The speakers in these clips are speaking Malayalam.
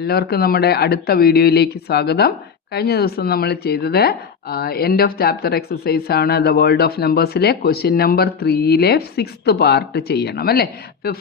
എല്ലാവർക്കും നമ്മുടെ അടുത്ത വീഡിയോയിലേക്ക് സ്വാഗതം. കഴിഞ്ഞ ദിവസം നമ്മൾ ചെയ്തത് എൻഡ് ഓഫ് ചാപ്റ്റർ എക്സസൈസ് ആണ്. ദ വേൾഡ് ഓഫ് നമ്പേഴ്സിലെ ക്വസ്റ്റ്യൻ നമ്പർ 3-ലെ 6th പാർട്ട് ചെയ്യണം അല്ലേ.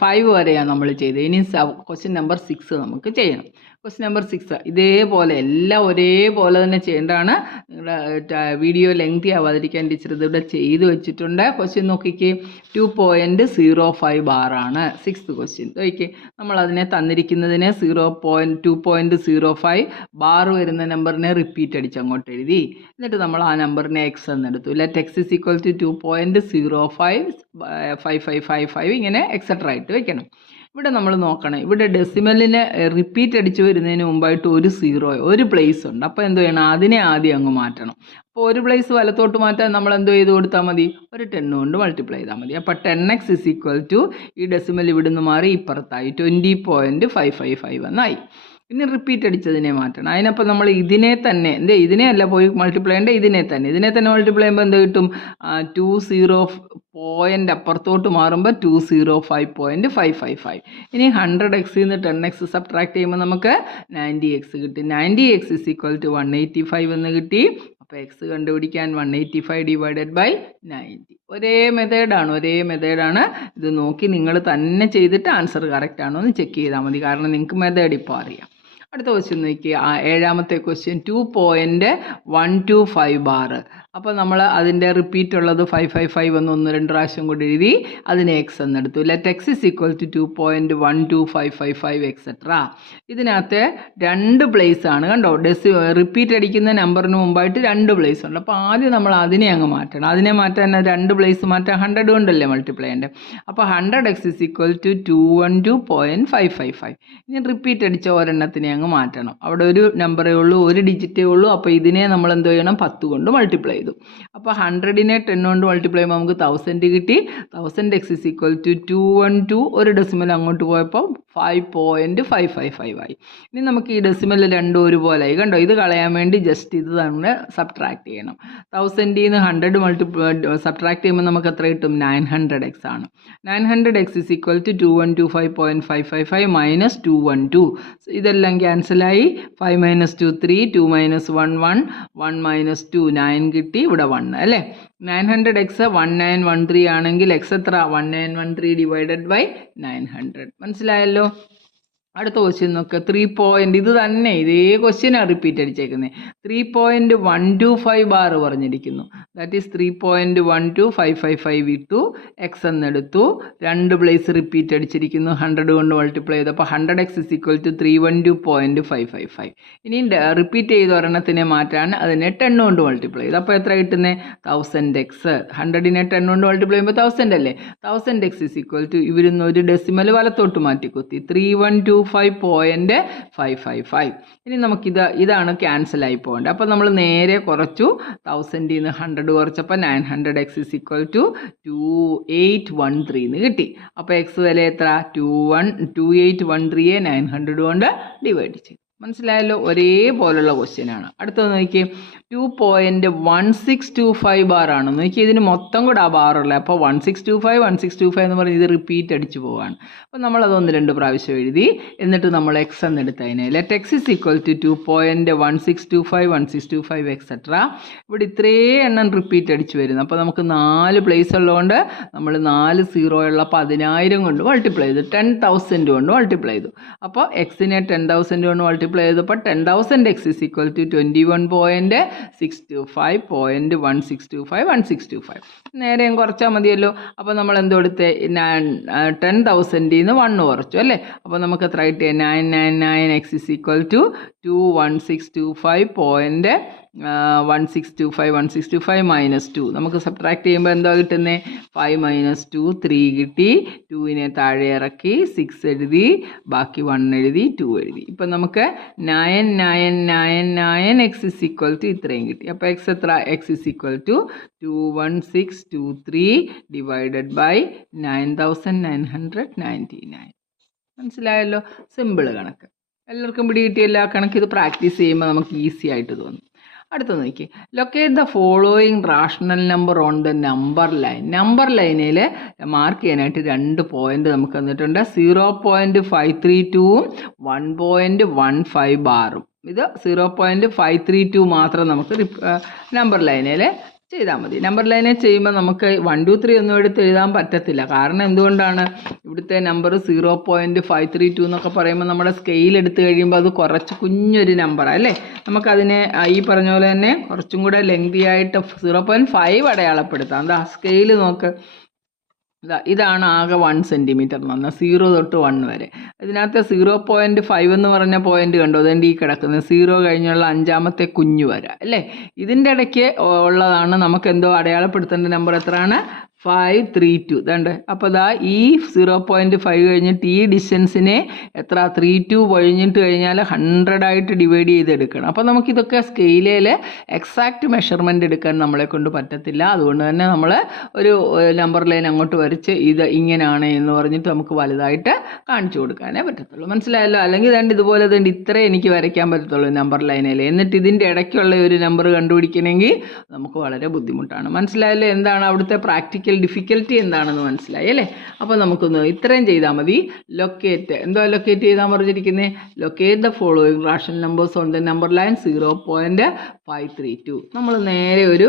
5 വരെയാണ് നമ്മൾ ചെയ്തത്. ഇനി ക്വസ്റ്റ്യൻ നമ്പർ 6 നമുക്ക് ചെയ്യണം. ക്വസ്റ്റ്യൻ നമ്പർ 6 ഇതേപോലെ എല്ലാം ഒരേപോലെ തന്നെ ചെയ്യേണ്ടതാണ്. നിങ്ങളുടെ വീഡിയോ ലെങ്തി ആവാതിരിക്കാൻ ടീച്ചർ ഇതിവിടെ ചെയ്ത് വെച്ചിട്ടുണ്ട്. ക്വസ്റ്റ്യൻ നോക്കിക്കേ, 2.05 ബാറാണ് 6th ക്വസ്റ്റ്യൻ. നോക്കിക്കേ, നമ്മൾ അതിനെ തന്നിരിക്കുന്നതിന് 2.05 ബാർ വരുന്ന നമ്പറിനെ റിപ്പീറ്റ് അടിച്ച് അങ്ങോട്ട് എഴുതി. എന്നിട്ട് നമ്മൾ ആ നമ്പറിനെ എക്സ് എന്നെടുത്തു. Let X is equal to 2.055555 ഇങ്ങനെ എക്സെട്ര ആയിട്ട് വെക്കണം. ഇവിടെ നമ്മൾ നോക്കണം, ഇവിടെ ഡെസിമലിന് റിപ്പീറ്റ് അടിച്ച് വരുന്നതിന് മുമ്പായിട്ട് ഒരു സീറോ ഒരു പ്ലേസ് ഉണ്ട്. അപ്പോൾ എന്ത് ചെയ്യണം, അതിനെ ആദ്യം അങ്ങ് മാറ്റണം. അപ്പോൾ ഒരു പ്ലേസ് വലത്തോട്ട് മാറ്റാൻ നമ്മൾ എന്തോ ചെയ്ത് കൊടുത്താൽ മതി, ഒരു 10 കൊണ്ട് മൾട്ടിപ്ലൈ ചെയ്താൽ മതി. അപ്പോൾ 10x ഇസ് ഈക്വൽ ടു ഈ ഡെസിമൽ ഇവിടുന്ന് മാറി ഇപ്പുറത്തായി 20.555 എന്നായി. ഇനി റിപ്പീറ്റ് അടിച്ചതിനെ മാറ്റണം. അതിനപ്പോൾ നമ്മൾ ഇതിനെ തന്നെ ഇതിനെ അല്ല പോയി മൾട്ടിപ്ലൈ ചെയ്യേണ്ട, ഇതിനെ തന്നെ മൾട്ടിപ്ലൈ ചെയ്യുമ്പോൾ എന്ത് കിട്ടും, 20 അപ്പുറത്തോട്ട് മാറുമ്പോൾ 205.555. ഇനി 100x നിന്ന് 10x സബ്ട്രാക്ട് ചെയ്യുമ്പോൾ നമുക്ക് 90x കിട്ടി. 90x ഇസ് ഈക്വൽ ടു 185 എന്ന് കിട്ടി. അപ്പോൾ എക്സ് കണ്ടുപിടിക്കാൻ 185 ഡിവൈഡഡ് ബൈ 90. ഒരേ മെത്തേഡാണ്. ഇത് നോക്കി നിങ്ങൾ തന്നെ ചെയ്തിട്ട് ആൻസർ കറക്റ്റ് ആണോ എന്ന് ചെക്ക് ചെയ്താൽ മതി. കാരണം നിങ്ങൾക്ക് മെത്തേഡ് ഇപ്പോൾ അറിയാം. അടുത്ത ക്വസ്റ്റ്യൻ നോക്കി, 7ാമത്തെ ക്വസ്റ്റ്യൻ 2.125 ബാർ. അപ്പോൾ നമ്മൾ അതിൻ്റെ റിപ്പീറ്റ് ഉള്ളത് 555 എന്ന് 1-2 പ്രാവശ്യം കൂടി എഴുതി. അതിനെ എക്സ് എന്നെടുത്തു. Let X is equal to 2.12555 etcetera. ഇതിനകത്ത് 2 പ്ലേസ് ആണ് കണ്ടോ, റിപ്പീറ്റ് അടിക്കുന്ന നമ്പറിന് മുമ്പായിട്ട് 2 പ്ലേസ് ഉണ്ട്. അപ്പോൾ ആദ്യം നമ്മൾ അതിനെ അങ്ങ് മാറ്റണം. അതിനെ മാറ്റാൻ 2 പ്ലേസ് മാറ്റാൻ 100 കൊണ്ടല്ലേ മൾട്ടിപ്ലൈ ചെയ്യേണ്ടത്. അപ്പോൾ 100x ഇസ് ഈക്വൽ ടു 212.555. ഇനി റിപ്പീറ്റ് അടിച്ച ഒരെണ്ണത്തിനെ അങ്ങ് മാറ്റണം. അവിടെ ഒരു നമ്പറേ ഉള്ളൂ, ഒരു ഡിജിറ്റേ ഉള്ളൂ. അപ്പോൾ ഇതിനെ നമ്മൾ എന്ത് ചെയ്യണം, 10 കൊണ്ട് മൾട്ടിപ്ലൈ ചെയ്തു. അപ്പോൾ 100നെ 10 കൊണ്ട് മൾട്ടിപ്ലൈ ചെയ്യുമ്പോൾ നമുക്ക് 1000 കിട്ടി. 1000x ഇസ് ഈക്വൽ ടു 212, ഒരു ഡെസിമൽ അങ്ങോട്ട് പോയപ്പോൾ 5.555 ആയി. ഇനി നമുക്ക് ഈ ഡെസിമൽ രണ്ടും ഒരുപോലെ ആയി കണ്ടോ. ഇത് കളയാൻ വേണ്ടി ജസ്റ്റ് ഇത് നമ്മൾ സബ്ട്രാക്ട് ചെയ്യണം. 1000 നിന്ന് 100 സബ്ട്രാക്ട് ചെയ്യുമ്പോൾ നമുക്ക് എത്ര കിട്ടും, 900x ആണ്. 900x is equal to 2125.555 minus 212. ഇതെല്ലാം ക്യാൻസലായി. 5 മൈനസ് 2 3, 2 മൈനസ് 1 1, 1 മൈനസ് 2 9 കിട്ടി. ഇവിടെ 1 അല്ലേ. 900x 1913 ആണെങ്കിൽ x എത്ര, 1913 ഡിവൈഡഡ് ബൈ 900. മനസ്സിലായല്ലോ. അടുത്ത ക്വസ്റ്റ്യൻ നോക്കുക, 3. ഇത് തന്നെ ഇതേ ക്വസ്റ്റ്യനാണ് റിപ്പീറ്റ് അടിച്ചേക്കുന്നത്. 3.125 ബാർ പറഞ്ഞിരിക്കുന്നു. ദാറ്റ് ഈസ് 3.12555 ഇട്ടു, എക്സ് എന്നെടുത്തു. 2 പ്ലേസ് റിപ്പീറ്റ് അടിച്ചിരിക്കുന്നു. 100 കൊണ്ട് മൾട്ടിപ്ലൈ ചെയ്തു. അപ്പോൾ 100x ഇസ് ഈക്വൽ ടു 312.555. ഇനി റിപ്പീറ്റ് ചെയ്ത ഒരെണ്ണത്തിനെ മാറ്റാൻ അതിനെ 10 കൊണ്ട് മൾട്ടിപ്ലൈ ചെയ്തു. അപ്പോൾ എത്ര കിട്ടുന്നത്, 1000x. 100നെ 10 കൊണ്ട് മൾട്ടിപ്ലൈ ചെയ്യുമ്പോൾ 1000 അല്ലേ. 1000x ഇസ് ഈക്വൽ ടു ഇവരുന്ന് ഒരു ഡെസിമൽ വലത്തോട്ട് മാറ്റിക്കുത്തി 312.555. ഇനി ഇതാണ് ക്യാൻസൽ ആയി പോകേണ്ടത്. അപ്പോൾ നമ്മൾ നേരെ കുറച്ചു. 1000 നിന്ന് 100 കുറച്ചപ്പോൾ 900x ഇസ് ഈക്വൽ ടു 2813 എന്ന് കിട്ടി. അപ്പോൾ എക്സ് വില എത്ര, 2813യെ 900 കൊണ്ട് ഡിവൈഡ് ചെയ്തു. മനസ്സിലായല്ലോ. ഒരേപോലുള്ള ക്വസ്റ്റ്യൻ ആണ്. അടുത്തത് നോക്കിയേ, 2.1625 ബാർ ആണ്. നോക്കിയാൽ ഇതിന് മൊത്തം കൂടെ ആ ബാറുള്ളത്. അപ്പോൾ 1625 എന്ന് പറഞ്ഞ് ഇത് റിപ്പീറ്റ് അടിച്ചു പോവാണ്. അപ്പോൾ നമ്മളത് 1-2 പ്രാവശ്യം എഴുതി. എന്നിട്ട് നമ്മൾ എക്സ് എന്നെടുത്തതിനെ let X is equal to 2.1625 etcetera. ഇവിടെ ഇത്രയും എണ്ണം റിപ്പീറ്റ് അടിച്ച് വരുന്നു. അപ്പോൾ നമുക്ക് 4 പ്ലേസ് ഉള്ളതുകൊണ്ട് നമ്മൾ 4 സീറോ ഉള്ളപ്പോൾ 10,000 കൊണ്ട് മൾട്ടിപ്ലൈ ചെയ്തു. 10,000 കൊണ്ട് മൾട്ടിപ്ലൈ ചെയ്തു. അപ്പോൾ എക്സിനെ 10,000 കൊണ്ട് മൾട്ടിപ്ലൈ ചെയ്തപ്പോൾ 10,000x ഇസ് ഈക്വൽ ടു 21.625.165. നേരെയും കുറച്ചാൽ മതിയല്ലോ. അപ്പോൾ നമ്മൾ എന്ത് കൊടുത്തേ, 10,000 നിന്ന് 1 കുറച്ചു അല്ലേ. അപ്പോൾ നമുക്ക് എത്ര കിട്ടിയ, 999x is equal to 165 minus 2. നമുക്ക് സബ്ട്രാക്ട് ചെയ്യുമ്പോൾ എന്താ കിട്ടുന്നത്, 5 മൈനസ് 2 3 കിട്ടി. 2നെ താഴെ ഇറക്കി 6 എഴുതി, ബാക്കി 1 എഴുതി, 2 എഴുതി. ഇപ്പം നമുക്ക് 9999x ഇസ് ഈക്വൽ ടു ഇത്രയും കിട്ടി. അപ്പോൾ എക്സ് എത്ര, x is equal to 21623 divided by 9999. മനസ്സിലായല്ലോ. സിമ്പിൾ കണക്ക് എല്ലാവർക്കും പിടി കിട്ടിയല്ല. കണക്ക് ഇത് പ്രാക്ടീസ് ചെയ്യുമ്പോൾ നമുക്ക് ഈസി ആയിട്ട് തോന്നും. അടുത്ത നോക്കി, locate the following rational number on the number line. Number ലൈനിൽ മാർക്ക് ചെയ്യാനായിട്ട് 2 പോയിന്റ് നമുക്ക് തന്നിട്ടുണ്ട്. 0.532ഉം 1.15 ബാറും. ഇത് 0.532 മാത്രം നമുക്ക് നമ്പർ ലൈനിൽ ചെയ്താൽ മതി. നമ്പർ ലൈനിൽ ചെയ്യുമ്പോൾ നമുക്ക് 1 2 3 ഒന്നും എടുത്ത് എഴുതാൻ പറ്റത്തില്ല. കാരണം എന്തുകൊണ്ടാണ്, ഇവിടുത്തെ നമ്പർ 0.532 എന്നൊക്കെ പറയുമ്പോൾ നമ്മുടെ സ്കെയിൽ എടുത്ത് കഴിയുമ്പോൾ അത് കുറച്ച് കുഞ്ഞൊരു നമ്പറാണ് അല്ലേ. നമുക്കതിനെ ഈ പറഞ്ഞ പോലെ തന്നെ കുറച്ചും കൂടെ ലെങ്തി ആയിട്ട് 0.5 അടയാളപ്പെടുത്താം. എന്താ സ്കെയിൽ നോക്ക്, ഇതാണ് ആകെ 1 സെൻറ്റിമീറ്റർ എന്ന് പറഞ്ഞാൽ 0 തൊട്ട് 1 വരെ. ഇതിനകത്ത് 0.5 എന്ന് പറഞ്ഞ പോയിന്റ് കണ്ടോ, അതുകൊണ്ട് ഈ കിടക്കുന്നത് 0 കഴിഞ്ഞുള്ള 5ാമത്തെ കുഞ്ഞു വര അല്ലേ. ഇതിൻ്റെ ഇടയ്ക്ക് ഉള്ളതാണ് നമുക്ക് എന്തോ അടയാളപ്പെടുത്തേണ്ട നമ്പർ. എത്രയാണ്? 532. ഇതുണ്ട്. അപ്പോൾ ദാ ഈ 0.5 കഴിഞ്ഞിട്ട് ഈ ഡിസ്റ്റൻസിനെ എത്ര 32 കഴിഞ്ഞിട്ട് കഴിഞ്ഞാൽ 100 ആയിട്ട് ഡിവൈഡ് ചെയ്തെടുക്കണം. അപ്പോൾ നമുക്കിതൊക്കെ സ്കെയിലിൽ എക്സാക്റ്റ് മെഷർമെൻ്റ് എടുക്കാൻ നമ്മളെ കൊണ്ട് പറ്റത്തില്ല. അതുകൊണ്ട് തന്നെ നമ്മൾ ഒരു നമ്പർ ലൈൻ അങ്ങോട്ട് വരച്ച് ഇത് ഇങ്ങനെയാണ് എന്ന് പറഞ്ഞിട്ട് നമുക്ക് വലുതായിട്ട് കാണിച്ചു കൊടുക്കാനേ പറ്റത്തുള്ളൂ. മനസ്സിലായല്ലോ? അല്ലെങ്കിൽ ദണ്ട് ഇതുപോലെ ദണ്ട് ഇത്രേ എനിക്ക് വരയ്ക്കാൻ പറ്റത്തുള്ളൂ നമ്പർ ലൈനിൽ. എന്നിട്ട് ഇതിൻ്റെ ഇടയ്ക്കുള്ള ഒരു നമ്പർ കണ്ടുപിടിക്കണമെങ്കിൽ നമുക്ക് വളരെ ബുദ്ധിമുട്ടാണ്. മനസ്സിലായല്ലോ? എന്താണ് അവിടുത്തെ പ്രാക്ടിക്കൽ ഡിഫിക്കൽറ്റി എന്താണെന്ന് മനസ്സിലായി അല്ലേ. അപ്പോൾ നമുക്കൊന്ന് ഇത്രയും ചെയ്താൽ മതി. ലൊക്കേറ്റ്, എന്തോ ലൊക്കേറ്റ് ചെയ്താൽ പറഞ്ഞിരിക്കുന്നത്, locate the following rational numbers on the number line 0.532. നമ്മൾ നേരെ ഒരു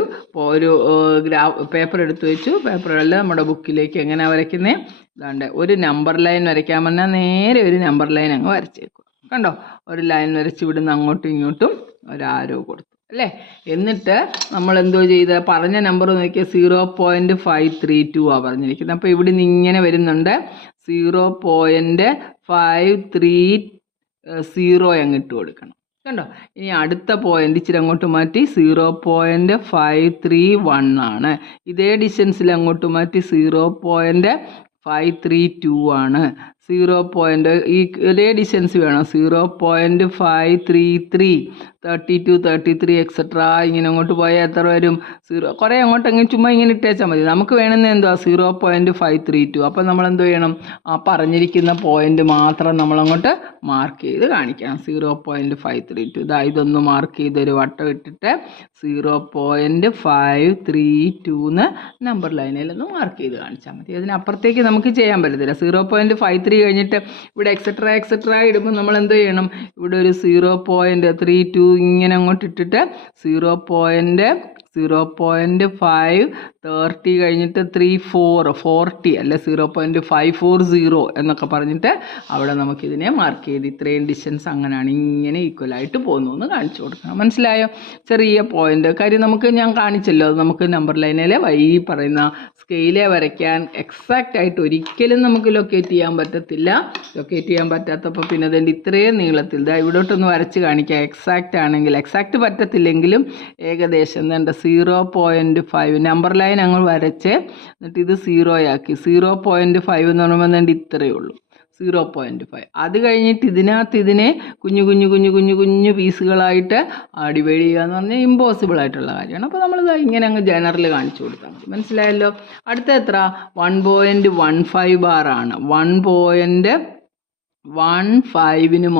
പേപ്പർ എടുത്ത് വെച്ചു. പേപ്പറല്ല നമ്മുടെ ബുക്കിലേക്ക് എങ്ങനെയാണ് വരയ്ക്കുന്നത്, അതാണ്ട് ഒരു നമ്പർ ലൈൻ വരയ്ക്കാൻ പറഞ്ഞാൽ നേരെ ഒരു നമ്പർ ലൈൻ അങ്ങ് വരച്ചേക്കും. കണ്ടോ, ഒരു ലൈൻ വരച്ച് ഇവിടുന്ന് അങ്ങോട്ടും ഇങ്ങോട്ടും ഒരു ആരോ കൊടുത്തു അല്ലേ. എന്നിട്ട് നമ്മൾ എന്തോ ചെയ്ത് പറഞ്ഞ നമ്പർ നോക്കിയാൽ 0.532 പറഞ്ഞിരിക്കുന്നത്. അപ്പോൾ ഇവിടെ നിന്ന് ഇങ്ങനെ വരുന്നുണ്ട് 0.530 അങ്ങിട്ട് കൊടുക്കണം. കണ്ടോ, ഇനി അടുത്ത പോയിന്റ് ഇച്ചിരി അങ്ങോട്ട് മാറ്റി 0.531 ആണ്. ഇതേ ഡിസ്റ്റൻസിൽ അങ്ങോട്ട് മാറ്റി 0.532 ആണ്. 0. ഈ ഒരേ ഡിസ്റ്റൻസ് വേണം. 0.533 32 33 എക്സെട്രാ ഇങ്ങനെ അങ്ങോട്ട് പോയാൽ എത്ര വരും? 0. കുറേ അങ്ങോട്ട് അങ്ങനെ ചുമ്മാ ഇങ്ങനെ ഇട്ടേച്ചാൽ മതി. നമുക്ക് വേണമെന്ന് എന്തുവാ 0.532. അപ്പോൾ നമ്മൾ എന്ത് ചെയ്യണം, ആ പറഞ്ഞിരിക്കുന്ന പോയിന്റ് മാത്രം നമ്മളങ്ങോട്ട് മാർക്ക് ചെയ്ത് കാണിക്കണം. 0.532 ഇതൊന്ന് മാർക്ക് ചെയ്തൊരു വട്ടം ഇട്ടിട്ട് 0.532 എന്ന് നമ്പർ ലൈനിലൊന്ന് മാർക്ക് ചെയ്ത് കാണിച്ചാൽ മതി. അതിനപ്പുറത്തേക്ക് നമുക്ക് ചെയ്യാൻ പറ്റത്തില്ല. 0.53 കഴിഞ്ഞിട്ട് ഇവിടെ എക്സെട്രാ ഇടുമ്പോൾ നമ്മൾ എന്ത് ചെയ്യണം, ഇവിടെ ഒരു 0.32 ഇങ്ങനെ അങ്ങോട്ട് ഇട്ടിട്ട് 0.530 കഴിഞ്ഞിട്ട് 40 അല്ലെ 0.540 എന്നൊക്കെ പറഞ്ഞിട്ട് അവിടെ നമുക്കിതിനെ മാർക്ക് ചെയ്ത് ഇത്രയും ഡിസ്റ്റൻസ് അങ്ങനെയാണ് ഇങ്ങനെ ഈക്വലായിട്ട് പോകുന്നു എന്ന് കാണിച്ചു കൊടുക്കണം. മനസ്സിലായോ? ചെറിയ പോയിന്റ് കാര്യം നമുക്ക് ഞാൻ കാണിച്ചല്ലോ. അത് നമുക്ക് നമ്പർ ലൈനിലെ ഈ പറയുന്ന സ്കെയിലെ വരയ്ക്കാൻ എക്സാക്റ്റ് ആയിട്ട് ഒരിക്കലും നമുക്ക് ലൊക്കേറ്റ് ചെയ്യാൻ പറ്റത്തില്ല. ലൊക്കേറ്റ് ചെയ്യാൻ പറ്റാത്തപ്പോൾ പിന്നെ അതിൻ്റെ ഇത്രയും നീളത്തിൽ ഇവിടോട്ടൊന്ന് വരച്ച് കാണിക്കാം. എക്സാക്റ്റ് ആണെങ്കിൽ, എക്സാക്റ്റ് പറ്റത്തില്ലെങ്കിലും ഏകദേശം എന്താ 0.5 നമ്പർ ലൈൻ അങ്ങ് വരച്ച് എന്നിട്ട് ഇത് 0 ആക്കി. 0.5 എന്ന് പറയുമ്പോൾ എന്താ ഇത്രയേ ഉള്ളൂ, 0.5. അത് കഴിഞ്ഞിട്ട് ഇതിനെ കുഞ്ഞു പീസുകളായിട്ട് ഡിവൈഡ് ചെയ്യുക എന്ന് പറഞ്ഞാൽ ഇമ്പോസിബിൾ ആയിട്ടുള്ള കാര്യമാണ്. അപ്പോൾ നമ്മൾ ഇങ്ങനെ അങ്ങ് ജനറൽ കാണിച്ചു കൊടുത്താൽ മതി. മനസ്സിലായല്ലോ? അടുത്ത എത്ര? 1.15 ബാറാണ്. 1.15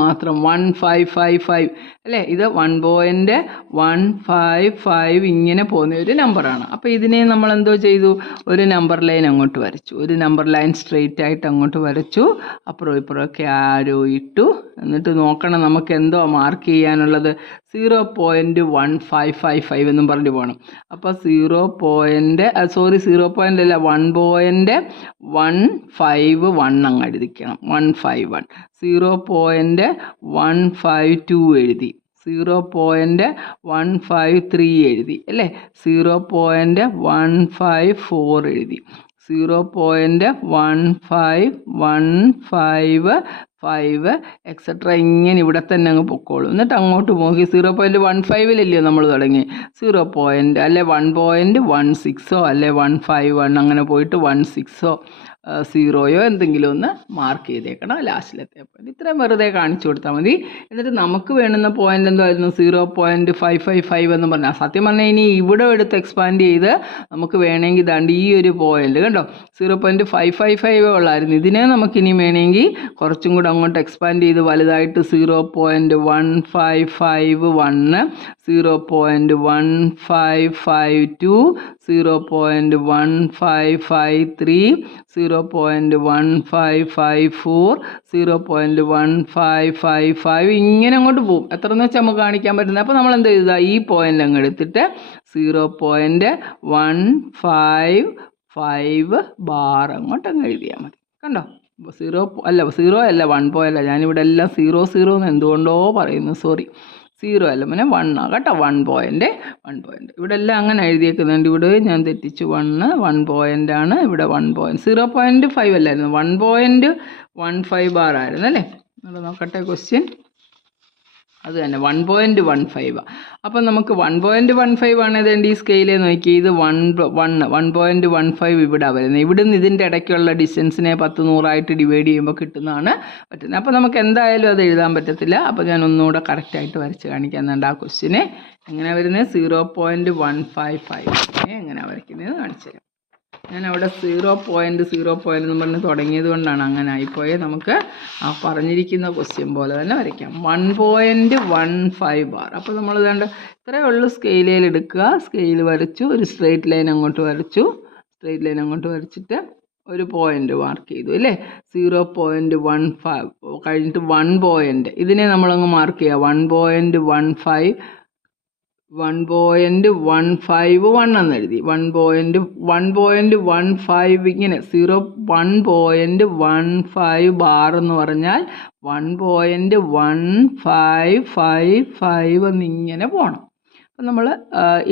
മാത്രം 1555 അല്ലേ. ഇത് 1.155 ഇങ്ങനെ പോകുന്ന ഒരു നമ്പറാണ്. അപ്പോൾ ഇതിനെ നമ്മൾ എന്തോ ചെയ്തു, ഒരു നമ്പർ ലൈൻ അങ്ങോട്ട് വരച്ചു. ഒരു നമ്പർ ലൈൻ സ്ട്രെയിറ്റ് ആയിട്ട് അങ്ങോട്ട് വരച്ചു. അപ്പുറം ഇപ്പുറമൊക്കെ ആരോ ഇട്ടു. എന്നിട്ട് നോക്കണം നമുക്ക് എന്തോ മാർക്ക് ചെയ്യാനുള്ളത്. 0.1555 എന്നും പറഞ്ഞു പോകണം. അപ്പോൾ 1.151 അങ്ങ് എഴുതിക്കണം. 151. 0.152 എഴുതി. 0.153 എഴുതി അല്ലേ. 0.154 എഴുതി. 0.15155 എക്സെട്രാ ഇങ്ങനെ ഇവിടെ തന്നെ അങ്ങ് പൊക്കോളൂ. എന്നിട്ട് അങ്ങോട്ട് നോക്കി 0.15 നമ്മൾ തുടങ്ങി. 1.16 അല്ലെ 151 അങ്ങനെ പോയിട്ട് 16 സീറോയോ എന്തെങ്കിലും ഒന്ന് മാർക്ക് ചെയ്തേക്കണം ലാസ്റ്റിലത്തെ പോയിന്റ്. ഇത്രയും വെറുതെ കാണിച്ചു കൊടുത്താൽ മതി. എന്നിട്ട് നമുക്ക് വേണ്ടുന്ന പോയിന്റ് എന്തായിരുന്നു 0.555 എന്ന് പറഞ്ഞാൽ, സത്യം പറഞ്ഞാൽ ഇനി ഇവിടെ എടുത്ത് എക്സ്പാൻഡ് ചെയ്ത് നമുക്ക് വേണമെങ്കിൽ ഇതാണ്ട് ഈ ഒരു പോയിന്റ് കണ്ടോ 0.555 ഉള്ളായിരുന്നു. ഇതിനെ നമുക്കിനി വേണമെങ്കിൽ കുറച്ചും കൂടെ അങ്ങോട്ട് എക്സ്പാൻഡ് ചെയ്ത് വലുതായിട്ട് 0.1551, 0.1552, 0.1553, 0.1554, 0.1555 ഇങ്ങനെ അങ്ങോട്ട് പോകും. എത്രയെന്ന് വെച്ചാൽ നമുക്ക് കാണിക്കാൻ പറ്റുന്നത്. അപ്പോൾ നമ്മൾ എന്ത് ചെയ്താൽ ഈ പോയിന്റ് അങ്ങ് എടുത്തിട്ട് 0.155 ബാർ അങ്ങോട്ട് അങ്ങ് എഴുതിയാൽ മതി. കണ്ടോ, 0 അല്ല 1 അല്ല, ഞാനിവിടെ എല്ലാം 0 എന്ന് എന്തുകൊണ്ടോ പറയുന്നു, സോറി. 0 അല്ല, പിന്നെ 1 കേട്ടോ. 1 പോയിന്റ്. ഇവിടെ എല്ലാം അങ്ങനെ എഴുതിയേക്കുന്നുണ്ട്. ഇവിടെ ഞാൻ തെറ്റിച്ചു. 1 പോയിന്റ് ആണ്. ഇവിടെ 1 പോയിന്റ് 0.5 അല്ലായിരുന്നു, 1.15 ബാർ ആയിരുന്നു അല്ലേ. നമ്മൾ നോക്കട്ടെ ക്വസ്റ്റ്യൻ. അത് തന്നെ 1.15. അപ്പം നമുക്ക് 1.15 ആണ് ഏതാണ്ട് ഈ സ്കെയിലേ നോക്കി. ഇത് 1.15 ഇവിടെ വരുന്നത്. ഇവിടുന്ന് ഇതിൻ്റെ ഇടയ്ക്കുള്ള ഡിസ്റ്റൻസിനെ 10 100ആയിട്ട് ഡിവൈഡ് ചെയ്യുമ്പോൾ കിട്ടുന്നതാണ് പറ്റുന്നത്. അപ്പോൾ നമുക്ക് എന്തായാലും അത് എഴുതാൻ പറ്റത്തില്ല. അപ്പോൾ ഞാൻ ഒന്നുകൂടെ കറക്റ്റായിട്ട് വരച്ച് കാണിക്കാൻ. ആ ക്വസ്റ്റ്യനെ എങ്ങനെയാണ് വരുന്നത്, 0.155 എങ്ങനെയാണ് വരയ്ക്കുന്നത് കാണിച്ചു തരാം. ഞാൻ അവിടെ 0 എന്ന് പറഞ്ഞ് തുടങ്ങിയത് കൊണ്ടാണ് അങ്ങനെ ആയിപ്പോയത്. നമുക്ക് ആ പറഞ്ഞിരിക്കുന്ന ക്വസ്റ്റ്യൻ പോലെ തന്നെ വരയ്ക്കാം. 1.15 ബാർ. അപ്പോൾ നമ്മൾ ഇതാണ്ട് ഇത്രയേ ഉള്ളൂ. സ്കെയിലിൽ എടുക്കുക, സ്കെയിൽ വരച്ചു, ഒരു സ്ട്രെയിറ്റ് ലൈൻ അങ്ങോട്ട് വരച്ചു, സ്ട്രെയിറ്റ് ലൈൻ അങ്ങോട്ട് വരച്ചിട്ട് ഒരു പോയിന്റ് മാർക്ക് ചെയ്തു അല്ലേ. 0.15 കഴിഞ്ഞിട്ട് 1 പോയിന്റ്. ഇതിനെ നമ്മളങ്ങ് മാർക്ക് ചെയ്യുക. 1.15 1.151 എന്ന് എഴുതി. 1.15 ഇങ്ങനെ 1.15 ബാർ എന്ന് പറഞ്ഞാൽ 1.1555 എന്നിങ്ങനെ പോകണം. അപ്പം നമ്മൾ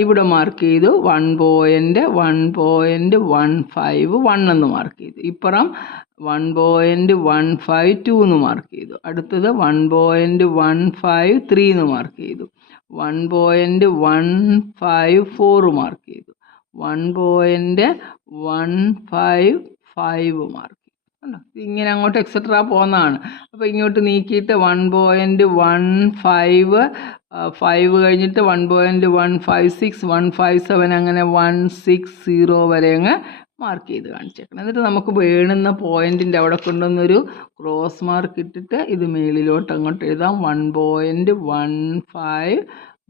ഇവിടെ മാർക്ക് ചെയ്തു 1.151 എന്ന് മാർക്ക് ചെയ്തു. ഇപ്പുറം 1.152 എന്ന് മാർക്ക് ചെയ്തു. അടുത്തത് 1.153 എന്ന് മാർക്ക് ചെയ്തു. 1.154 മാർക്ക് ചെയ്തു. 1.155 മാർക്ക് ചെയ്തു. ഇങ്ങനെ അങ്ങോട്ട് എക്സെട്ര പോകുന്നതാണ്. അപ്പോൾ ഇങ്ങോട്ട് നീക്കിയിട്ട് 1.155 കഴിഞ്ഞിട്ട് 1.156 157 അങ്ങനെ 160 വരെ അങ്ങ് മാർക്ക് ചെയ്ത് കാണിച്ചേക്കണം. എന്നിട്ട് നമുക്ക് വേണ്ടുന്ന പോയിന്റിൻ്റെ അവിടെ കൊണ്ടുവന്നൊരു ക്രോസ് മാർക്ക് ഇട്ടിട്ട് ഇത് മേളിലോട്ട് അങ്ങോട്ട് എഴുതാം. 1.15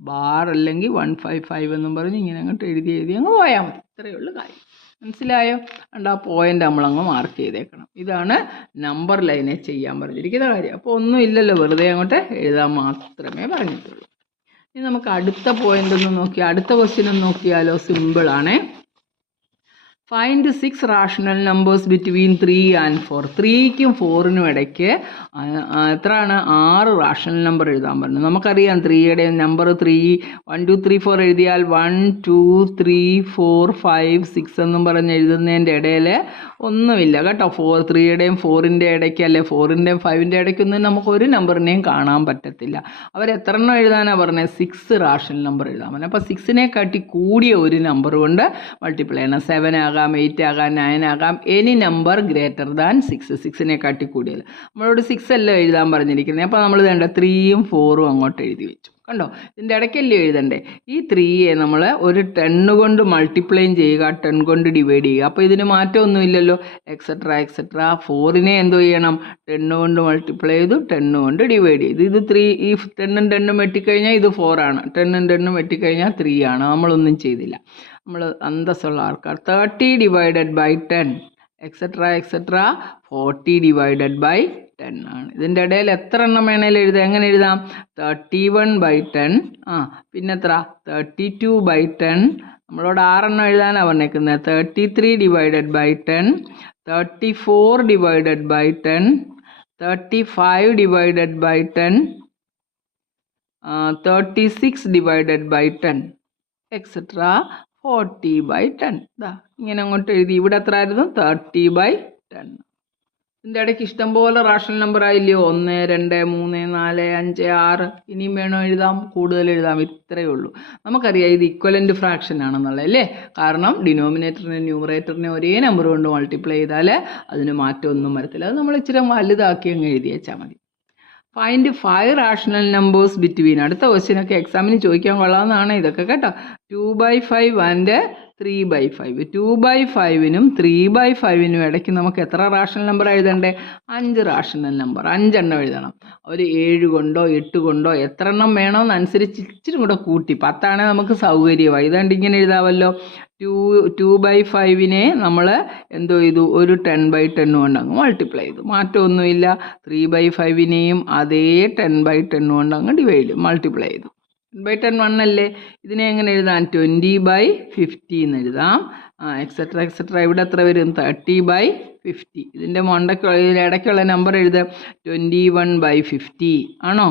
ബാർ അല്ലെങ്കിൽ 155 എന്നും പറഞ്ഞ് ഇങ്ങനെ അങ്ങോട്ട് എഴുതി അങ്ങ് പോയാൽ മതി. ഇത്രയേ ഉള്ളൂ കാര്യം. മനസ്സിലായോ? ആ പോയിന്റ് നമ്മളങ്ങ് മാർക്ക് ചെയ്തേക്കണം. ഇതാണ് നമ്പർ ലൈനെ ചെയ്യാൻ പറഞ്ഞിരിക്കുന്ന കാര്യം. അപ്പോൾ ഒന്നും ഇല്ലല്ലോ, വെറുതെ അങ്ങോട്ട് എഴുതാൻ മാത്രമേ പറഞ്ഞിട്ടുള്ളൂ. ഇനി നമുക്ക് അടുത്ത പോയിന്റ് ഒന്ന് നോക്കി, അടുത്ത ക്വസ്റ്റ്യൻ ഒന്ന് നോക്കിയാലോ. സിമ്പിളാണേ. Find 6 rational numbers between 3 and 4. 3ക്കും 4നും ഇടയ്ക്ക് എത്രയാണ് 6 റാഷണൽ നമ്പർ എഴുതാൻ പറഞ്ഞു. നമുക്കറിയാം 3യുടെ നമ്പർ 3 1 2 3 4 എഴുതിയാൽ 1 2 3 4 5 6 എന്നും പറഞ്ഞ് എഴുതുന്നതിൻ്റെ ഇടയിൽ ഒന്നുമില്ല കേട്ടോ. 3യുടെയും 4ൻ്റെ ഇടയ്ക്ക് അല്ലെ 4ൻ്റെയും 5ൻ്റെ ഇടയ്ക്കൊന്നും നമുക്ക് ഒരു നമ്പറിനെയും കാണാൻ പറ്റത്തില്ല. അവരെത്ര എണ്ണം എഴുതാനാണ് പറഞ്ഞത്? 6 റാഷണൽ നമ്പർ എഴുതാൻ പറഞ്ഞു. അപ്പോൾ 6നെ കാട്ടി കൂടിയ ഒരു നമ്പർ കൊണ്ട് മൾട്ടിപ്ലൈ ചെയ്യണം. 7 ആകാം, 8 ആകാം, 9 ആകാം, എനി നമ്പർ ഗ്രേറ്റർ ദാൻ 6. 6നെ കാട്ടി കൂടിയത്. നമ്മളോട് 6 അല്ല എഴുതാൻ പറഞ്ഞിരിക്കുന്നത്. അപ്പോൾ നമ്മൾ വേണ്ട 3യും 4ഉം അങ്ങോട്ട് എഴുതി വെച്ചു. കണ്ടോ, ഇതിൻ്റെ ഇടയ്ക്കല്ലേ എഴുതണ്ടേ. ഈ 3യെ നമ്മൾ ഒരു 10 കൊണ്ട് മൾട്ടിപ്ലൈ ചെയ്യുക, 10 കൊണ്ട് ഡിവൈഡ് ചെയ്യുക. അപ്പോൾ ഇതിന് മാറ്റമൊന്നുമില്ലല്ലോ. എക്സെട്ര 4നെ എന്തോ ചെയ്യണം, 10 കൊണ്ട് മൾട്ടിപ്ലൈ ചെയ്തു, 10 കൊണ്ട് ഡിവൈഡ് ചെയ്തു. ഇത് 3, ഈ 10ഉം 10ഉം വെട്ടിക്കഴിഞ്ഞാൽ ഇത് 4 ആണ്, 10ഉം 10ഉം വെട്ടിക്കഴിഞ്ഞാൽ 3 ആണ്. നമ്മളൊന്നും ചെയ്തില്ല. നമ്മൾ അന്തസ്സുള്ള ആൾക്കാർ. 30 divided by 10 etcetera 40 divided by 10 ആണ്. ഇതിൻ്റെ ഇടയിൽ എത്ര എണ്ണം വേണേലും എഴുതാം. എങ്ങനെ എഴുതാം? 31/10, പിന്നെ എത്ര 32/10. നമ്മളോട് 6 എണ്ണം എഴുതാനാണ് പറഞ്ഞേക്കുന്നത്. 33 divided by 10, 34 divided by 10, 35 divided by 10, 36 divided by 10 etcetera 40/10. ഇങ്ങനെ അങ്ങോട്ട് എഴുതി. ഇവിടെ എത്ര ആയിരുന്നു? 30/10. ഇതിൻ്റെ ഇടയ്ക്ക് ഇഷ്ടംപോലെ റാഷണൽ നമ്പർ ആയില്ലയോ? 1, 2, 3, 4, 5, 6. ഇനിയും വേണോ എഴുതാം, കൂടുതൽ എഴുതാം. ഇത്രയേ ഉള്ളൂ. നമുക്കറിയാം ഇത് ഇക്വലൻ്റ് ഫ്രാക്ഷൻ ആണെന്നുള്ളത് അല്ലേ? കാരണം ഡിനോമിനേറ്ററിനെ ന്യൂമറേറ്ററിനെ ഒരേ നമ്പർ കൊണ്ട് മൾട്ടിപ്ലൈ ചെയ്താൽ അതിന് മാറ്റമൊന്നും വരത്തില്ല. അത് നമ്മൾ ഇച്ചിരി വലുതാക്കി അങ്ങ് എഴുതി വെച്ചാൽ മതി. Find 5 rational numbers between. അടുത്ത ക്വസ്റ്റ്യനൊക്കെ എക്സാമിന് ചോദിക്കാൻ കൊള്ളാവുന്നതാണ് ഇതൊക്കെ കേട്ടോ. 2/5 ആൻഡ് 3/5. 2/5നും 3/5നും ഇടയ്ക്ക് നമുക്ക് എത്ര റാഷണൽ നമ്പർ എഴുതണ്ടേ? 5 റാഷണൽ നമ്പർ, 5 എണ്ണം എഴുതണം. ഒരു 7 കൊണ്ടോ 8 കൊണ്ടോ എത്ര എണ്ണം വേണമെന്നനുസരിച്ച് ഇച്ചിരി കൂടെ കൂട്ടി. 10 ആണെങ്കിൽ നമുക്ക് സൗകര്യമായി. ഇതാണ്ട് ഇങ്ങനെ എഴുതാമല്ലോ. 2/5നെ നമ്മൾ എന്തോ ചെയ്തു, ഒരു 10/10 കൊണ്ട് അങ്ങ് മൾട്ടിപ്ലൈ ചെയ്തു. മാറ്റമൊന്നുമില്ല. 3/5നെയും അതേ 10/10 കൊണ്ട് അങ്ങ് മൾട്ടിപ്ലൈ ചെയ്തു. 10/10 1 അല്ലേ? ഇതിനെ എങ്ങനെ എഴുതാം? 20/50 എന്ന് എഴുതാം. Etcetera etcetera. ഇവിടെ എത്ര വരും? 30/50. ഇതിൻ്റെ ഇടയ്ക്കുള്ള നമ്പർ എഴുതാം. 21/50 ആണോ?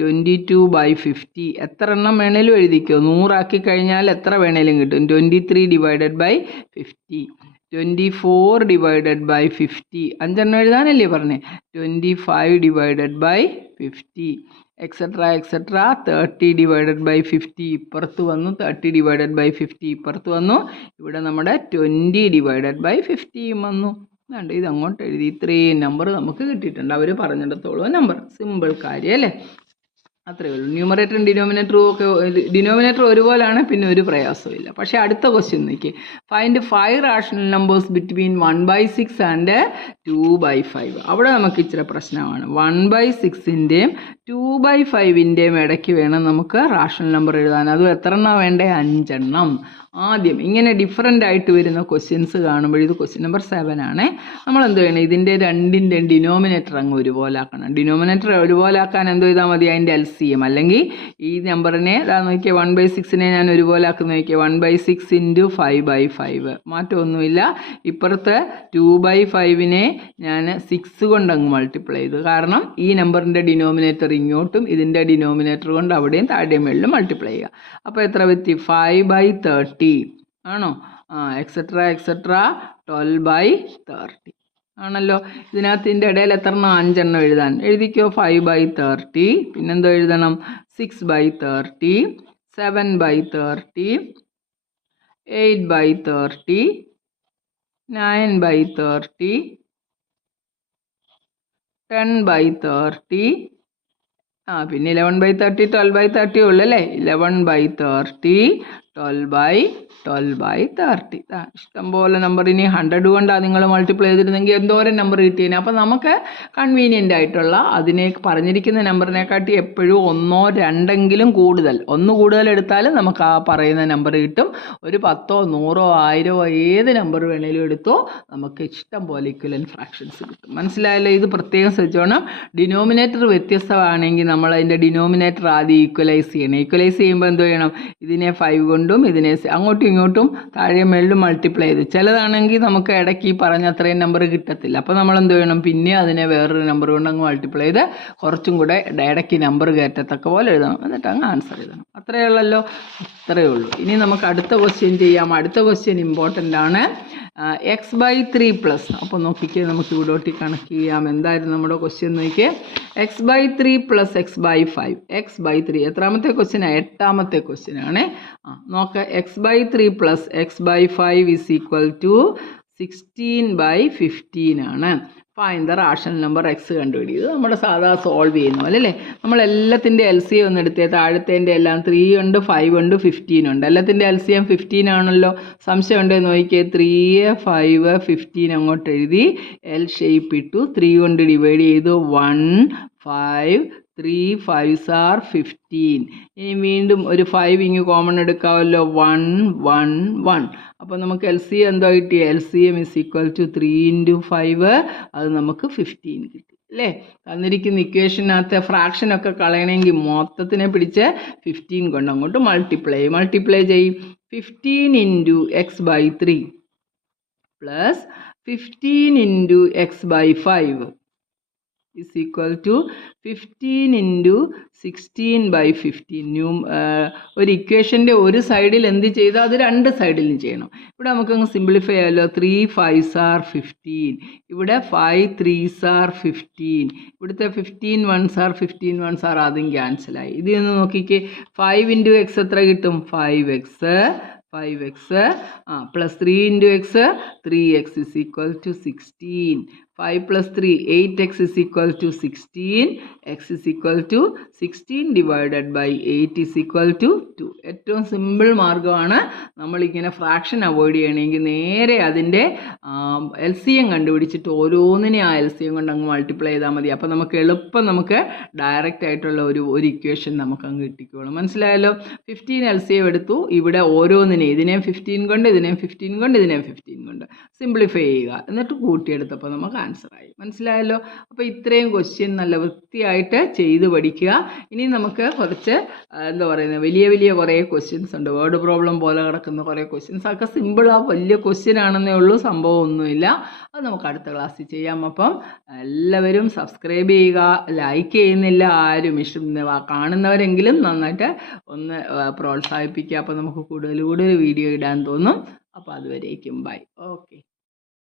22/50. എത്ര എണ്ണം വേണേലും എഴുതിക്കോ. 100 ആക്കി കഴിഞ്ഞാൽ എത്ര വേണേലും കിട്ടും. 23/50. 24/50. 5 എണ്ണം എഴുതാനല്ലേ പറഞ്ഞേ? 25/50. Etcetera etcetera. 30/50 ഇപ്പുറത്ത് വന്നു. 30/50 ഇപ്പുറത്ത് വന്നു. ഇവിടെ നമ്മുടെ 20/50 വന്നു. അതുകൊണ്ട് ഇതങ്ങോട്ട് എഴുതി. ഇത്രയും നമ്പർ നമുക്ക് കിട്ടിയിട്ടുണ്ട്. അവർ പറഞ്ഞിടത്തോളം നമ്പർ. സിമ്പിൾ കാര്യം അല്ലേ? അത്രയേ ഉള്ളൂ. ന്യൂമറേറ്ററും ഡിനോമിനേറ്ററും ഒക്കെ ഡിനോമിനേറ്റർ ഒരുപോലെയാണ്, പിന്നെ ഒരു പ്രയാസമില്ല. പക്ഷേ അടുത്ത ക്വസ്റ്റ്യൻ നോക്കി. Find 5 rational numbers between 1/6 and 2/5. അവിടെ നമുക്ക് ഇച്ചിരി പ്രശ്നമാണ്. 1/6ൻ്റെയും 2/5ൻ്റെയും ഇടയ്ക്ക് വേണം നമുക്ക് റാഷണൽ നമ്പർ എഴുതാൻ. അതും എത്ര എണ്ണം വേണ്ടേ? 5 എണ്ണം. ആദ്യം ഇങ്ങനെ ഡിഫറൻ്റ് ആയിട്ട് വരുന്ന ക്വസ്റ്റ്യൻസ് കാണുമ്പോൾ, ഇത് ക്വസ്റ്റ്യൻ നമ്പർ 7 ആണ്. നമ്മൾ എന്ത് ചെയ്യണം? ഇതിൻ്റെ രണ്ടിൻ്റെയും ഡിനോമിനേറ്റർ അങ്ങ് ഒരുപോലാക്കണം. ഡിനോമിനേറ്റർ ഒരുപോലാക്കാൻ എന്തോ ചെയ്താൽ മതി? അതിൻ്റെ LCM. അല്ലെങ്കിൽ ഈ നമ്പറിനെ നോക്കിയാൽ 1/6നെ ഞാൻ ഒരുപോലാക്കുന്ന നോക്കിയാൽ 1/6 × 5/5. മാറ്റമൊന്നുമില്ല. ഇപ്പുറത്ത് 2/5നെ ഞാൻ 6 കൊണ്ട് അങ്ങ് മൾട്ടിപ്ലൈ ചെയ്തു. കാരണം ഈ നമ്പറിൻ്റെ ഡിനോമിനേറ്റർ ഇങ്ങോട്ടും ഇതിൻ്റെ ഡിനോമിനേറ്റർ കൊണ്ട് അവിടെയും താഴെയും മേളിലും മൾട്ടിപ്ലൈ ചെയ്യുക. അപ്പോൾ എത്ര പറ്റി? 5/30 ആണോ? Etcetera etcetera. 12/30 ആണല്ലോ. ഇതിനകത്ത് ഇതിൻ്റെ ഇടയിൽ എത്ര എണ്ണം? 5 എണ്ണം എഴുതാൻ എഴുതിക്കോ. 5/30. പിന്നെന്തോ എഴുതണം? 6/30, 7/30, 8/30, 9/30, 10/30. പിന്നെ 11/30, 12/30 ഉള്ളു അല്ലേ? 11/30, 12/30. ഇഷ്ടംപോലെ നമ്പർ. ഇനി 100 കൊണ്ടാണ് നിങ്ങൾ മൾട്ടിപ്ലൈ ചെയ്തിരുന്നെങ്കിൽ എന്തോരം നമ്പർ കിട്ടിയേനെ. അപ്പം നമുക്ക് കൺവീനിയൻ്റ് ആയിട്ടുള്ള അതിനെ പറഞ്ഞിരിക്കുന്ന നമ്പറിനെക്കാട്ടി എപ്പോഴും 1, 2 കൂടുതൽ, 1 കൂടുതൽ എടുത്താലും നമുക്ക് ആ പറയുന്ന നമ്പർ കിട്ടും. ഒരു 10, 100, 1000 ഏത് നമ്പർ വേണേലും എടുത്തോ, നമുക്ക് ഇഷ്ടം പോലെ ഇക്വലൻ്റ് ഫ്രാക്ഷൻസ് കിട്ടും. മനസ്സിലായല്ലോ? ഇത് പ്രത്യേകം ശ്രദ്ധിച്ചോണം. ഡിനോമിനേറ്റർ വ്യത്യസ്തമാണെങ്കിൽ നമ്മൾ അതിൻ്റെ ഡിനോമിനേറ്റർ ആദ്യം ഈക്വലൈസ് ചെയ്യണം. ഈക്വലൈസ് ചെയ്യുമ്പോൾ എന്തോ ചെയ്യണം? ഇതിനെ 5 കൊണ്ടും ഇതിനെ അങ്ങോട്ടും ഇങ്ങോട്ടും താഴെ മേളിലും മൾട്ടിപ്ലൈ ചെയ്ത്. ചിലതാണെങ്കിൽ നമുക്ക് ഇടയ്ക്ക് ഈ പറഞ്ഞ അത്രയും നമ്പർ കിട്ടത്തില്ല. അപ്പോൾ നമ്മൾ എന്ത് ചെയ്യണം? പിന്നെ അതിനെ വേറൊരു നമ്പർ കൊണ്ട് അങ്ങ് മൾട്ടിപ്ലൈ ചെയ്ത് കുറച്ചും കൂടെ ഇടയ്ക്ക് നമ്പർ കയറ്റത്തക്ക പോലെ എഴുതണം. എന്നിട്ട് അങ്ങ് ആൻസർ എഴുതണം. അത്രയേ ഉള്ളല്ലോ. ഇത്രയേ ഉള്ളൂ. ഇനി നമുക്ക് അടുത്ത ക്വസ്റ്റ്യൻ ചെയ്യാം. അടുത്ത ക്വസ്റ്റ്യൻ ഇമ്പോർട്ടൻ്റ് ആണ്. x/3+. അപ്പോൾ നോക്കിക്കേ, നമുക്ക് ഇവിടോട്ട് കണക്ട് ചെയ്യാം. എന്തായിരുന്നു നമ്മുടെ ക്വസ്റ്റ്യൻ നോക്കിയേ? x/3 + x/5. x/3 എത്രാമത്തെ ക്വസ്റ്റ്യനാണ്? 8ാമത്തെ ക്വസ്റ്റ്യനാണ്. നോക്ക്. x/3 + x/5 = 16/15 ആണ്. Find the rational number x കണ്ടുപിടിക്കുക. നമ്മുടെ സാധാ സോൾവ് ചെയ്യുന്ന പോലെ അല്ലേ? നമ്മൾ എല്ലാത്തിൻ്റെ LCM ഒന്ന് എടുത്തേ. താഴത്തേൻ്റെ എല്ലാം 3 ഉണ്ട്, 5 ഉണ്ട്, 15 ഉണ്ട്. എല്ലാത്തിൻ്റെ LCM 15 ആണല്ലോ. സംശയം ഉണ്ടെന്ന് നോക്കിയേ. 3, 5, 15 അങ്ങോട്ട് എഴുതി L ഷേപ്പ് ഇട്ടു. 3 കൊണ്ട് ഡിവൈഡ് ചെയ്തു. 1, 5, 3 5s are 15. ഇനി വീണ്ടും ഒരു 5 ഇങ്ങ് കോമൺ എടുക്കാമല്ലോ. 1, 1, 1. അപ്പോൾ നമുക്ക് LCM എന്തോ കിട്ടി? LCM = 3 × 5. അത് നമുക്ക് 15 കിട്ടി അല്ലേ? തന്നിരിക്കുന്ന ഇക്വേഷനകത്ത് ഫ്രാക്ഷനൊക്കെ കളയണമെങ്കിൽ മൊത്തത്തിനെ പിടിച്ച് 15 കൊണ്ട് അങ്ങോട്ട് മൾട്ടിപ്ലൈ ചെയ്യും. 15 × x/3 + 15 × x/5 is equal to 15 into 16/15. ഒരു ഇക്വേഷൻ്റെ ഒരു സൈഡിൽ എന്ത് ചെയ്താൽ അത് രണ്ട് സൈഡിലും ചെയ്യണം. ഇവിടെ നമുക്കങ്ങ് സിംപ്ലിഫൈ ചെയ്യാമല്ലോ. 3 5s are 15, ഇവിടെ 5 3s are 15, ഇവിടുത്തെ 15 1s are 15 1s are അതും ക്യാൻസലായി. ഇത് ഒന്ന് നോക്കിക്കേ, 5 into x എത്ര കിട്ടും? 5x plus 3 into x, 3x is equal to 16. 5 plus 3, 8x is equal to 16. X is equal to 16 divided by 8 is equal to 2. ഏറ്റവും സിമ്പിൾ മാർഗ്ഗമാണ്. നമ്മളിങ്ങനെ ഫ്രാക്ഷൻ അവോയ്ഡ് ചെയ്യണമെങ്കിൽ നേരെ അതിൻ്റെ LCM കണ്ടുപിടിച്ചിട്ട് ഓരോന്നിനെ ആ LCM കൊണ്ട് അങ്ങ് മൾട്ടിപ്ലൈ ചെയ്താൽ മതി. അപ്പോൾ നമുക്ക് എളുപ്പം നമുക്ക് ഡയറക്റ്റ് ആയിട്ടുള്ള ഒരു ഇക്വേഷൻ നമുക്ക് അങ്ങ് കിട്ടിക്കോളും. മനസ്സിലായല്ലോ? 15 LCM എടുത്തു. ഇവിടെ ഓരോന്നിനെ ഇതിനെയും 15 കൊണ്ട് ഇതിനെയും 15 കൊണ്ട് ഇതിനെയും 15 കൊണ്ട് സിംപ്ലിഫൈ ചെയ്യുക. എന്നിട്ട് കൂട്ടിയെടുത്തപ്പോൾ നമുക്ക് ആൻസറായി. മനസ്സിലായല്ലോ? അപ്പോൾ ഇത്രയും ക്വസ്റ്റ്യൻ നല്ല വൃത്തിയായിട്ട് ചെയ്ത് പഠിക്കുക. ഇനി നമുക്ക് കുറച്ച് എന്താ പറയുന്നത്, വലിയ വലിയ കുറേ ക്വസ്റ്റ്യൻസ് ഉണ്ട്. വേർഡ് പ്രോബ്ലം പോലെ കിടക്കുന്ന കുറേ ക്വസ്റ്റ്യൻസ് ഒക്കെ സിമ്പിളാണ്, വലിയ ക്വസ്റ്റ്യൻ ആണെന്നേ ഉള്ളൂ, സംഭവമൊന്നുമില്ല. അത് നമുക്ക് അടുത്ത ക്ലാസ്സിൽ ചെയ്യാം. അപ്പം എല്ലാവരും സബ്സ്ക്രൈബ് ചെയ്യുക. ലൈക്ക് ചെയ്യുന്നില്ല ആരും, കാണുന്നവരെങ്കിലും നന്നായിട്ട് ഒന്ന് പ്രോത്സാഹിപ്പിക്കുക. അപ്പോൾ നമുക്ക് കൂടുതൽ വീഡിയോ ഇടാൻ തോന്നും. അപ്പോൾ അതുവരേക്കും ബൈ. ഓക്കെ.